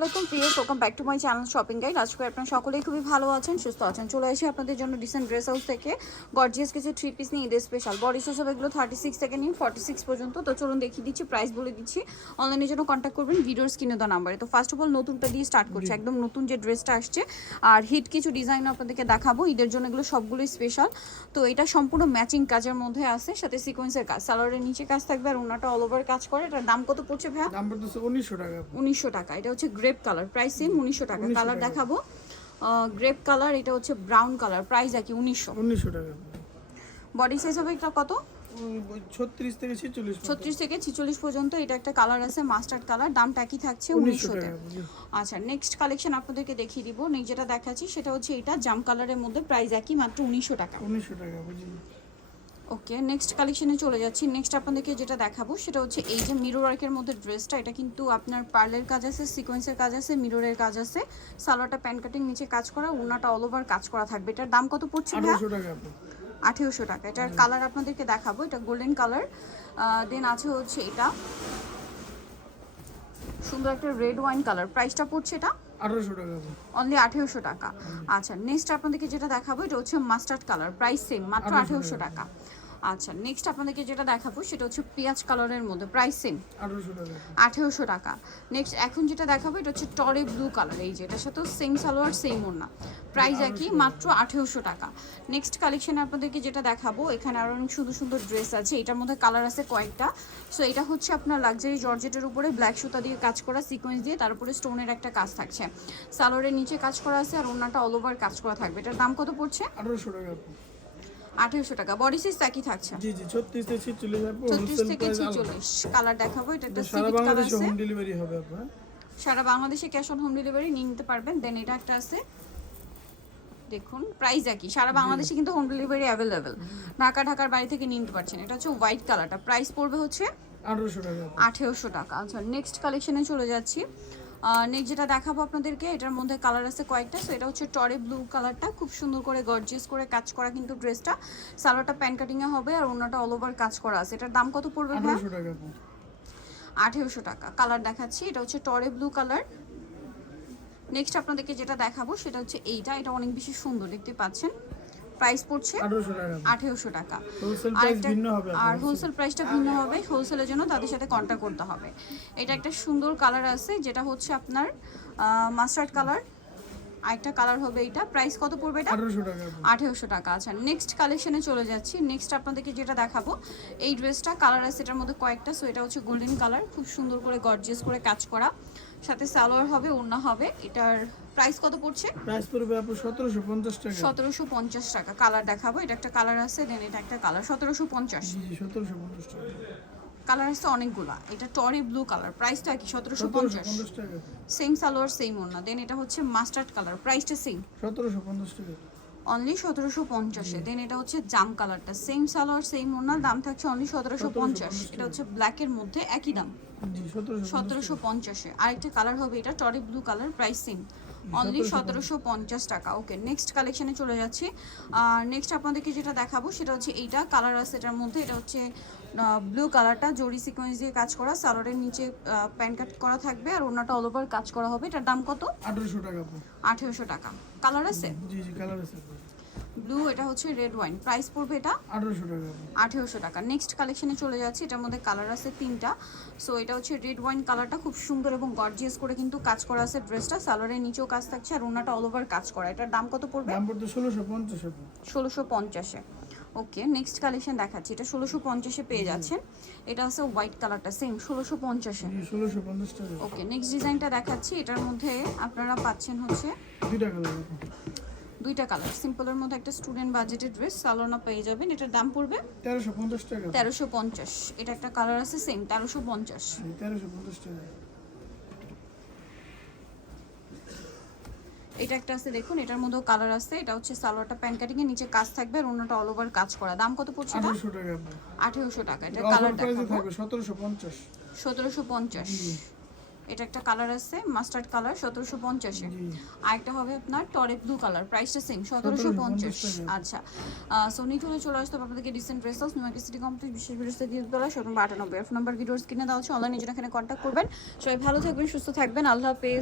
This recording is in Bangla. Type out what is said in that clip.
ওয়েলকাম প্রিয় welcome back to my channel shopping guide. আজকে আপনারা সকলেই খুবই ভালো আছেন, সুস্থ আছেন। চলে আসি আপনাদের জন্য ডিসেন্ট ড্রেস হাউস থেকে গর্জিয়াস কিছু থ্রি পিস নিয়ে ঈদের স্পেশাল বডি সাইজ হবে এগুলো 36 থেকে নিয়ে 46 পর্যন্ত। তো চলুন দেখিয়ে দিচ্ছি, প্রাইস বলে দিচ্ছি। অনলাইনের জন্য কন্ট্যাক্ট করবেন ভিডিওর স্ক্রিনে দেওয়া নাম্বারে। তো ফার্স্ট অফ অল নতুনটা দিয়ে স্টার্ট করছি, একদম নতুন যে ড্রেসটা আসছে আর হিট কিছু ডিজাইন আপনাদেরকে দেখাবো ঈদের জন্য, এগুলো সবগুলোই স্পেশাল। তো এটা সম্পূর্ণ ম্যাচিং কাজের মধ্যে আছে, সাথে সিকোয়েন্সের কাজ, সালোয়ারের নিচে কাজ থাকবে আর ওনাটা অল ওভার কাজ করে। এটার দাম কত পড়ছে ভাইয়া? দাম পড়তেছে 1900 টাকা। 1900 টাকা। এটা হচ্ছে গ্রেপ কালার, প্রাইস সেম 1900 টাকা। কালার দেখাবো গ্রেপ কালার, এটা হচ্ছে ব্রাউন কালার, প্রাইস একই 1900 টাকা। বডি সাইজ হবে এটা কত? 36 থেকে 46। 36 থেকে 46 পর্যন্ত। এটা একটা কালার আছে মাস্টার্ড কালার, দামটা কি থাকছে 1900 তে। আচ্ছা নেক্সট কালেকশন আপনাদেরকে দেখিয়ে দিব। নেক্সট যেটা দেখাচ্ছি সেটা হচ্ছে এটা জাম কালারের মধ্যে, প্রাইস একই মাত্র 1900 টাকা। 1900 টাকা বুঝি। ওকে নেক্সট কালেকশনে চলে যাচ্ছি। নেক্সট আপনাদেরকে যেটা দেখাবো সেটা হচ্ছে এই যে মিরর ওয়ার্কের মধ্যে ড্রেসটা। এটা কিন্তু আপনার পার্লের কাজ আছে, সিকোয়েন্সের কাজ আছে, মিররের কাজ আছে, সালোয়ারটা প্যান কাটিং নিচে কাজ করা, ওনাটা অল ওভার কাজ করা থাকবে। এটার দাম কত পড়ছে? 1800 টাকা। 1800 টাকা। এটার কালার আপনাদেরকে দেখাবো, এটা গোল্ডেন কালার। দেন আছে হচ্ছে এটা সুন্দর একটা রেড ওয়াইন কালার, প্রাইসটা পড়ছে এটা 1800 টাকা। অনলি 1800 টাকা। আচ্ছা নেক্সট আপনাদেরকে যেটা দেখাবো এটা হচ্ছে মাস্টার্ড কালার, প্রাইস সেম মাত্র 1800 টাকা। আচ্ছা নেক্সট আপনাদেরকে যেটা দেখাবো সেটা হচ্ছে পেঁয়াজ কালারের মধ্যে, প্রাইস সেম 1800 টাকা। নেক্সট এখন যেটা দেখাবো এটা হচ্ছে টরে ব্লু কালার, এই যে এটার সাথে সেম সালোয়ার সেম ওড়না, প্রাইস একই মাত্র 1800 টাকা। নেক্সট কালেকশনে আপনাদেরকে যেটা দেখাবো, এখানে আরো অনেক সুন্দর সুন্দর ড্রেস আছে, এটার মধ্যে কালার আছে কয়েকটা। সো এটা হচ্ছে আপনার লাক্সারি জর্জেটের উপরে ব্ল্যাক সুতা দিয়ে কাজ করা, সিকোয়েন্স দিয়ে, তার উপরে স্টোনের একটা কাজ থাকছে, সালোয়ারের নিচে কাজ করা আছে আর ওড়নাটা অল ওভার কাজ করা থাকবে। এটার দাম কত পড়ছে? 1800 টাকা। 1800 টাকা। বডি সাইজ একই থাকছে, জি জি 36 থেকে 46 হবে। 36 থেকে 46। কালার দেখাবো, এটা একটা সারা সিভিট কালার বাংলাদেশে আছে, হোম ডেলিভারি হবে আপনার। সারা বাংলাদেশে ক্যাশ অন হোম ডেলিভারি নিয়ে নিতে পারবেন। দেন এটা একটা আছে দেখুন, প্রাইস একই, সারা বাংলাদেশে কিন্তু হোম ডেলিভারি অ্যাভেলেবেল, ঢাকার বাড়ি থেকে নিতে পারছেন। এটা হচ্ছে হোয়াইট কালারটা, প্রাইস পড়বে হচ্ছে 1800 টাকা। 1800 টাকা। আচ্ছা নেক্সট কালেকশনে চলে যাচ্ছি। নেক্সট যেটা দেখাবো আপনাদেরকে, এটার মধ্যে কালার আছে কয়েকটা। সো এটা হচ্ছে টরে ব্লু কালারটা, খুব সুন্দর করে গর্জিয়াস করে কাজ করা কিন্তু ড্রেসটা, সালোয়ারটা প্যান কাটিং এ হবে আর ওনাটা অল ওভার কাজ করা আছে। এটার দাম কত পড়বে ভাই? 1800 টাকা। 1800 টাকা। কালার দেখাচ্ছি, এটা হচ্ছে টরে ব্লু কালার। নেক্সট আপনাদেরকে যেটা দেখাবো সেটা হচ্ছে এইটা, এটা অনেক বেশি সুন্দর দেখতে পাচ্ছেন, প্রাইস পড়ছে 1800 টাকা। আর হোলসেল প্রাইসটা ভিন্ন হবে, হোলসেলের জন্য তাদের সাথে কন্ট্যাক্ট করতে হবে। এটা একটা সুন্দর কালার আছে যেটা হচ্ছে আপনার মাস্টার্ড কালার, আরেকটা কালার হবে এইটা, প্রাইস কত পড়বে এটা? 1800 টাকা। আচ্ছা নেক্সট কালেকশনে চলে যাচ্ছি। নেক্সট আপনাদেরকে যেটা দেখাবো এই ড্রেসটা, কালার আছে এটার মধ্যে কয়েকটা। সো এটা হচ্ছে গোল্ডেন কালার, খুব সুন্দর করে গর্জিয়াস করে কাজ করা, সাথে সালোয়ার হবে, ওড়না হবে। এটার প্রাইস কত পড়ছে? প্রাইস পড়বে আপু 1750 টাকা। 1750 টাকা। কালার দেখাবো, এটা একটা কালার আছে, দেন এটা একটা কালার, 1750। জি 1750 টাকা। কালার আছে অনেকগুলা। এটা টরি ব্লু কালার, প্রাইসটা কি 1750 টাকা। সেম সালোয়ার সেম ওড়না। দেন এটা হচ্ছে মাস্টার্ড কালার, প্রাইসটা সেম 1750 টাকা। অনলি 1750। দেন এটা হচ্ছে জাম কালারটা, সেম সালোয়ার সেম ওড়না, দাম থাকছে অনলি 1750। এটা হচ্ছে ব্ল্যাকের মধ্যে একই দাম, জি 1750। আরেকটা কালার হবে এটা টরি blue colour, price same only 1750 টাকা। ওকে নেক্সট কালেকশনে চলে যাচ্ছি। আর নেক্সট আপনাদেরকে যেটা দেখাবো সেটা হচ্ছে এইটা, কালার আছে এটার মধ্যে, এটা হচ্ছে ব্লু কালারটা, জরি সিকোয়েন্স দিয়ে কাজ করা, সালোয়ারের নিচে প্যান কাট করা থাকবে আর ওনাটা অল ওভার কাজ করা হবে। এটার দাম কত? 1800 টাকা। 1800 টাকা। কালার আছে জি জি কালার আছে ব্লু, এটা হচ্ছে রেড ওয়াইন, প্রাইস পড়বে এটা 1800 টাকা। 1800 টাকা। নেক্সট কালেকশনে চলে যাচ্ছি, এটার মধ্যে কালার আছে তিনটা। সো এটা হচ্ছে রেড ওয়াইন কালারটা, খুব সুন্দর এবং গর্জিয়াস করে কিন্তু কাজ করা আছে ড্রেসটা, সালোয়ারের নিচেও কাজ থাকছে আর ওনাটা অল ওভার কাজ করা। এটার দাম কত পড়বে? দাম পড়বে 1650। 1650-এ। ওকে নেক্সট কালেকশন দেখাচ্ছি, এটা 1650-এ পেয়ে যাচ্ছেন। এটা আছে হোয়াইট কালারটা, সেম 1650-এ। 1650 টাকা। ওকে নেক্সট ডিজাইনটা দেখাচ্ছি, এটার মধ্যে আপনারা পাচ্ছেন হচ্ছে দুইটা কালার, সিম্পলের মধ্যে একটা স্টুডেন্ট বাজেটের ড্রেস, সালোনা পেয়ে যাবেন। এটার দাম পড়বে 1350 টাকা। 1350। এটা একটা কালার আছে সেম 1350। 1350 টাকা। এটা একটা আছে দেখুন, এটার মধ্যেও কালার আছে। এটা হচ্ছে সালোয়ারটা প্যান কাটিং এর নিচে কাজ থাকবে আর ওনাটা অল ওভার কাজ করা। দাম কত পড়ছে? 1800 টাকা। 1800 টাকা। এটা কালার দেখাবো, 1750। 1750। এটা একটা কালার আছে মাস্টার্ড কালার, 1750-এ। আরেকটা হবে আপনার টরে ব্লু কালার, প্রাইসটা সেম 1750। আচ্ছা সোনি চলে আসতে হবে আপনাদেরকে dissent dress house new city complex বিশেষ বিরস্তে দিয়ে দেওয়া 98 ফোন নাম্বার ভিডিওস কিনে দেওয়া হচ্ছে, অনলাইনে যেটা এখানে কন্ট্যাক্ট করবেন। সবাই ভালো থাকবেন, সুস্থ থাকবেন, আল্লাহ হাফেজ।